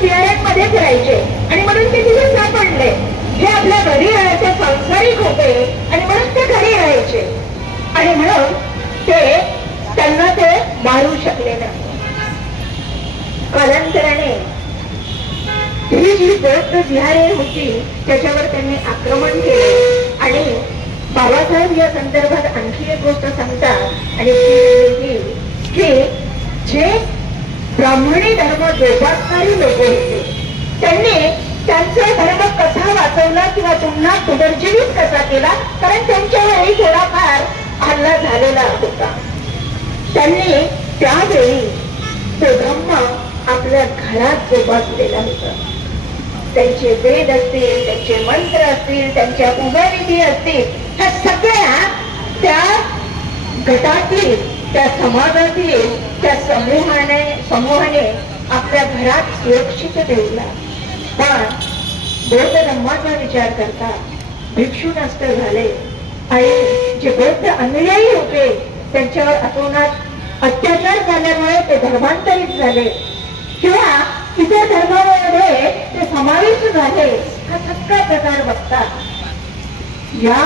बिहारांमध्ये फिरायचे. आणि म्हणून ते तिथे सापडले. हे आपल्या घरी राहायचे संसारिक होते आणि म्हणून ते घरी राहायचे. आणि म्हणून ते त्यांना ते मारू शकले नाही. कालांतराने ही जी बौद्ध बिहारे होती त्याच्यावर त्यांनी आक्रमण केले. आणि बाबासाहेब या संदर्भात आणखी एक गोष्ट सांगतात. आणि ती म्हणजे की जे ब्राह्मणी धर्म जोपासणारी लोक होते. त्यांनी त्यांचा धर्म कसा वाचवला किंवा पुन्हा पुनर्जीवित कसा केला कारण त्यांच्या वेळी थोडाफार हल्ला झालेला होता. त्यांनी त्यावेळी तो धम्म आपल्या घरात जोपासलेला होता. त्यांचे वेद असतील त्यांचे मंत्र असतील त्यांच्या पूजाविधी असतील ह्या सगळ्या त्या गटातील त्या समाजातील त्या समूहाने समूहाने आपल्या घरात सुरक्षित ठेवला. पण बौद्ध धर्माचा विचार करता भिक्षू नष्ट झाले. आणि जे बौद्ध अनुयायी होते त्यांच्यावर अतोनात अत्याचार झाल्यामुळे ते धर्मांतरित झाले. किंवा इतर धर्मामध्ये ते समाविष्ट झाले हा सगळा प्रकार बघतात. या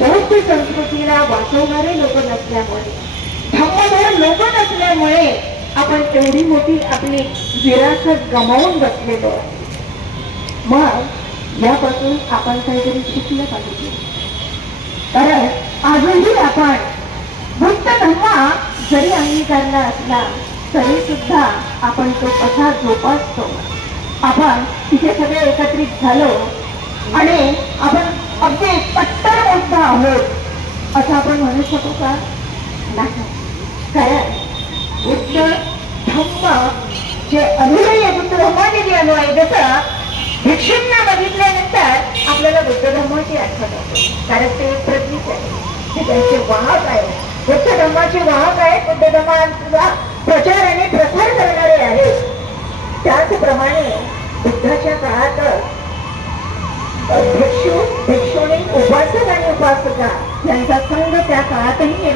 बौद्ध संस्कृतीला वाचवणारे लोक नसल्यामुळे. धम्मधर लोक नसल्यामुळे आपण एवढी मोठी आपली विरासत गमावून बसलेलो मग यापासून आपण काहीतरी शिकलं पाहिजे. कारण आजही आपण बुद्ध धर्म जरी अंगीकारला असला तरी सुद्धा आपण तो कसा जोपासतो. आपण तिथे सगळे एकत्रित झालो आणि आपण अगदी कट्टर मोठा आहोत असं आपण म्हणू शकू का? नाही. कारण उच्च धम्म जे अनुयायी आहे, बुद्ध धर्माचे जे आहे जसं भिक्षूंना बघितल्यानंतर आपल्याला बुद्ध धर्माची आठवण होते कारण ते एक प्रतीक आहे. ते त्यांचे वाहक आहे. बुद्ध धर्माचे वाहक आहेत. बुद्ध धर्माचा प्रचार आणि प्रसार करणारे आहेत त्याचप्रमाणे बुद्धाच्या काळात भिक्षू भिक्षुणी उपासक आणि उपासका यांचा संघ त्या काळातही